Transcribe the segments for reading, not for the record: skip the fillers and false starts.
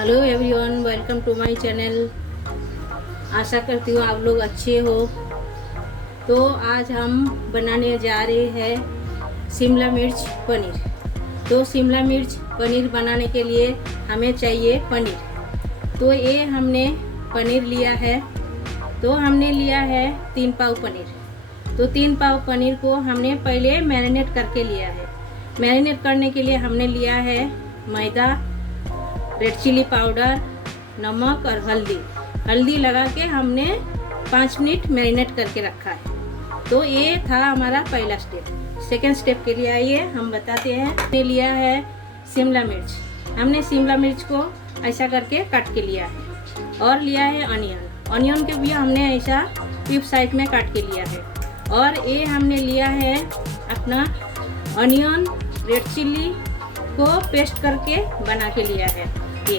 Hello everyone, welcome to my channel. आशा करती हूँ आप लोग अच्छे हो। तो आज हम बनाने जा रहे हैं शिमला मिर्च पनीर। तो शिमला मिर्च पनीर बनाने के लिए हमें चाहिए पनीर। तो ये हमने पनीर लिया है। तो हमने लिया है 3 पाव पनीर। तो 3 पाव पनीर को हमने पहले मैरिनेट करके लिया है। मैरिनेट करने के लिए हमने लिया है मैदा, रेड चिली पाउडर, नमक और हल्दी लगा के हमने 5 मिनट मैरिनेट करके रखा है। तो ये था हमारा पहला स्टेप। सेकेंड स्टेप के लिए आइए हम बताते हैं। हमने लिया है शिमला मिर्च। हमने शिमला मिर्च को ऐसा करके काट के लिया है। और लिया है अनियन के भी हमने ऐसा क्यूब साइज में काट के लिया है। और ये हमने लिया है अपना अनियन, रेड चिल्ली को पेस्ट करके बना के लिया है। ये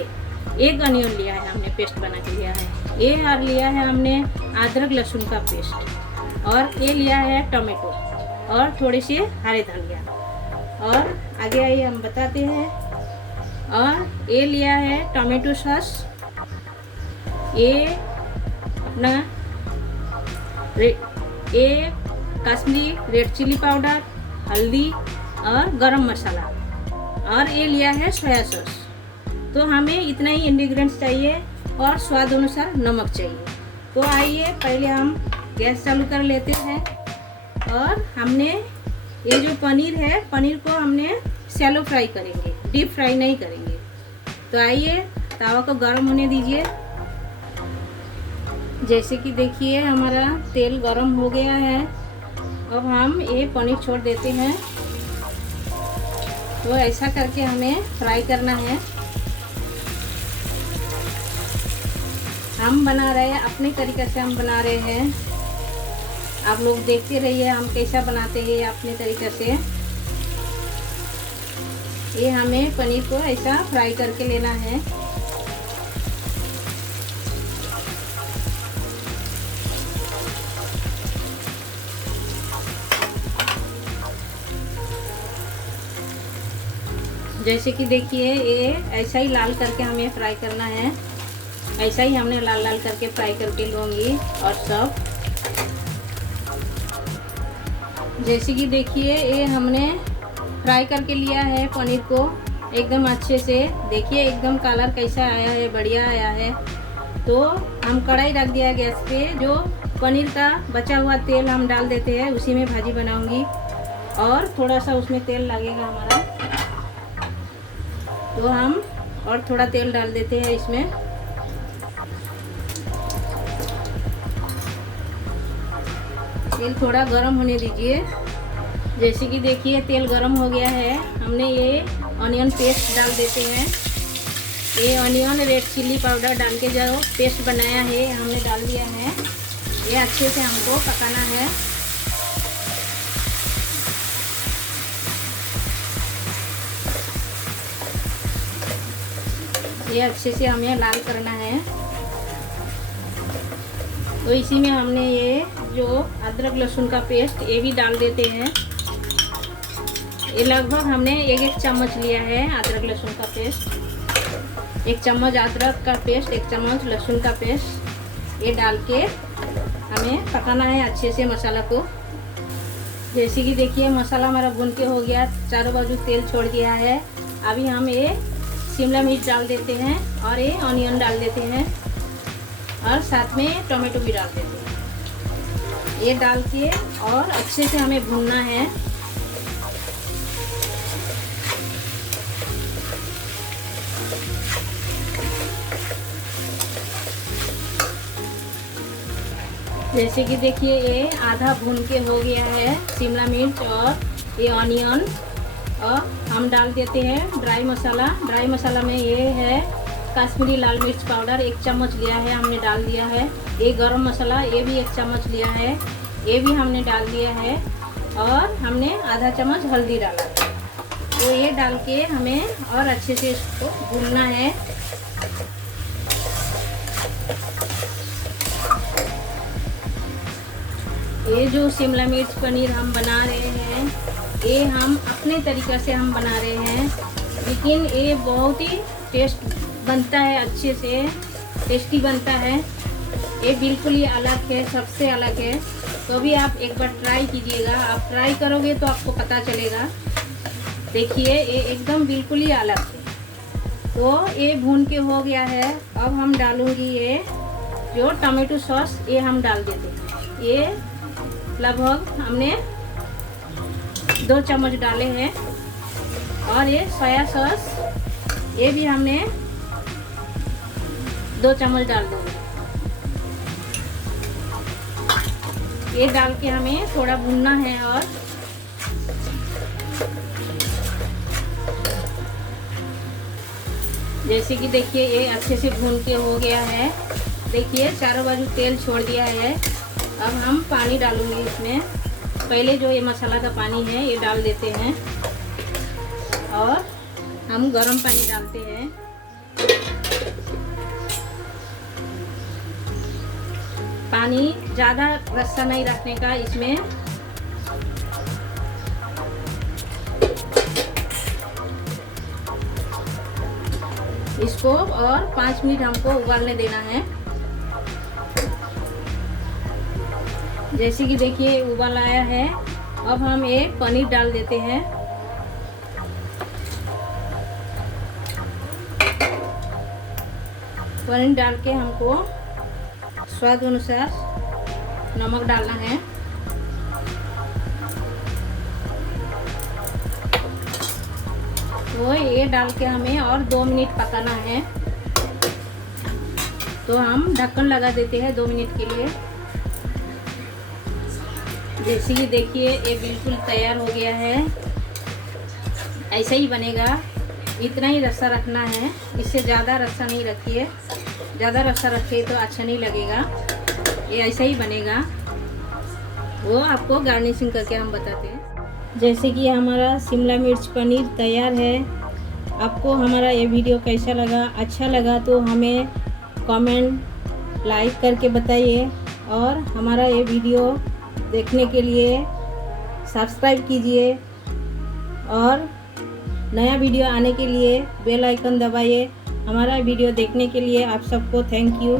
एक अनियन लिया है हमने, पेस्ट बना के लिया है। ये और लिया है हमने अदरक लहसुन का पेस्ट। और ये लिया है टमाटो और थोड़े से हरे धनिया। और आगे आइए हम बताते हैं। और ये लिया है टमाटो सॉस, ये अपना ये कश्मीरी रेड चिली पाउडर, हल्दी और गरम मसाला। और ये लिया है सोया सॉस। तो हमें इतना ही इंग्रेडिएंट्स चाहिए और स्वाद अनुसार नमक चाहिए। तो आइए पहले हम गैस चालू कर लेते हैं। और हमने ये जो पनीर है, पनीर को हमने शैलो फ्राई करेंगे, डीप फ्राई नहीं करेंगे। तो आइए तवा को गर्म होने दीजिए। जैसे कि देखिए हमारा तेल गर्म हो गया है। अब हम ये पनीर छोड़ देते हैं। तो ऐसा करके हमें फ्राई करना है। हम बना रहे हैं अपने तरीके से, हम बना रहे हैं। आप लोग देखते रहिए हम कैसा बनाते हैं अपने तरीके से। ये हमें पनीर को ऐसा फ्राई करके लेना है। जैसे कि देखिए ये ऐसा ही लाल करके हमें फ्राई करना है। ऐसा ही हमने लाल लाल करके फ्राई करके लूँगी। और सब जैसे कि देखिए ये हमने फ्राई करके लिया है पनीर को एकदम अच्छे से। देखिए एकदम कलर कैसा आया है, बढ़िया आया है। तो हम कढ़ाई रख दिया गैस पे। जो पनीर का बचा हुआ तेल हम डाल देते हैं, उसी में भाजी बनाऊंगी। और थोड़ा सा उसमें तेल लगेगा हमारा। तो हम और थोड़ा तेल डाल देते हैं इसमें। तेल थोड़ा गरम होने दीजिए। जैसे कि देखिए तेल गरम हो गया है। हमने ये ऑनियन पेस्ट डाल देते हैं। ये ऑनियन, रेड चिल्ली पाउडर डाल के जो पेस्ट बनाया है हमने डाल दिया है। ये अच्छे से हमको पकाना है। ये अच्छे से हमें लाल करना है। तो इसी में हमने ये जो अदरक लहसुन का पेस्ट ये भी डाल देते हैं। ये लगभग हमने एक चम्मच लिया है अदरक लहसुन का पेस्ट। 1 चम्मच अदरक का पेस्ट, 1 चम्मच लहसुन का पेस्ट, ये डाल के हमें पकाना है अच्छे से मसाला को। जैसे कि देखिए मसाला हमारा भून के हो गया, चारों बाजू तेल छोड़ दिया है। अभी हम ये शिमला मिर्च डाल देते हैं और ये ऑनियन डाल देते हैं और साथ में टमाटो भी डाल देते हैं। ये डाल के और अच्छे से हमें भूनना है। जैसे कि देखिए ये आधा भून के हो गया है शिमला मिर्च और ये ऑनियन। और हम डाल देते हैं ड्राई मसाला। ड्राई मसाला में ये है कश्मीरी लाल मिर्च पाउडर 1 चम्मच लिया है, हमने डाल दिया है। ये गरम मसाला ये भी 1 चम्मच लिया है, ये भी हमने डाल दिया है। और हमने आधा चम्मच हल्दी डाला है। तो ये डाल के हमें और अच्छे से इसको भूनना है। ये जो शिमला मिर्च पनीर हम बना रहे हैं, ये हम अपने तरीक़े से हम बना रहे हैं, लेकिन ये बहुत ही टेस्ट बनता है, अच्छे से टेस्टी बनता है। ये बिल्कुल ही अलग है, सबसे अलग है। तो भी आप एक बार ट्राई कीजिएगा। आप ट्राई करोगे तो आपको पता चलेगा। देखिए ये एकदम बिल्कुल ही अलग है। तो ये भून के हो गया है। अब हम डालूंगी ये जो टमाटो सॉस, ये हम डाल देते हैं। ये लगभग हमने 2 चम्मच डाले हैं। और ये सोया सॉस, ये भी हमने 2 चम्मच डाल दूँगी। ये डाल के हमें थोड़ा भूनना है। और जैसे कि देखिए ये अच्छे से भून के हो गया है। देखिए चारों बाजू तेल छोड़ दिया है। अब हम पानी डालूंगी इसमें। पहले जो ये मसाला का पानी है ये डाल देते हैं और हम गरम पानी डालते हैं। पानी ज़्यादा रस्सा नहीं रखने का इसमें। इसको और 5 मिनट हमको उबालने देना है। जैसे कि देखिए उबाल आया है। अब हम ये पनीर डाल देते हैं। पनीर डाल के हमको स्वाद अनुसार नमक डालना है। तो ये डाल के हमें और 2 मिनट पकाना है। तो हम ढक्कन लगा देते हैं 2 मिनट के लिए। जैसे कि देखिए ये बिल्कुल तैयार हो गया है। ऐसा ही बनेगा। इतना ही रस्सा रखना है, इससे ज़्यादा रस्सा नहीं रखिए। ज़्यादा रस्सा रखिए तो अच्छा नहीं लगेगा। ये ऐसा ही बनेगा। वो आपको गार्निशिंग करके हम बताते हैं। जैसे कि हमारा शिमला मिर्च पनीर तैयार है। आपको हमारा ये वीडियो कैसा लगा? अच्छा लगा तो हमें कमेंट लाइक करके बताइए। और हमारा ये वीडियो देखने के लिए सब्सक्राइब कीजिए। और नया वीडियो आने के लिए बेल आइकन दबाइए। हमारा वीडियो देखने के लिए आप सबको थैंक यू।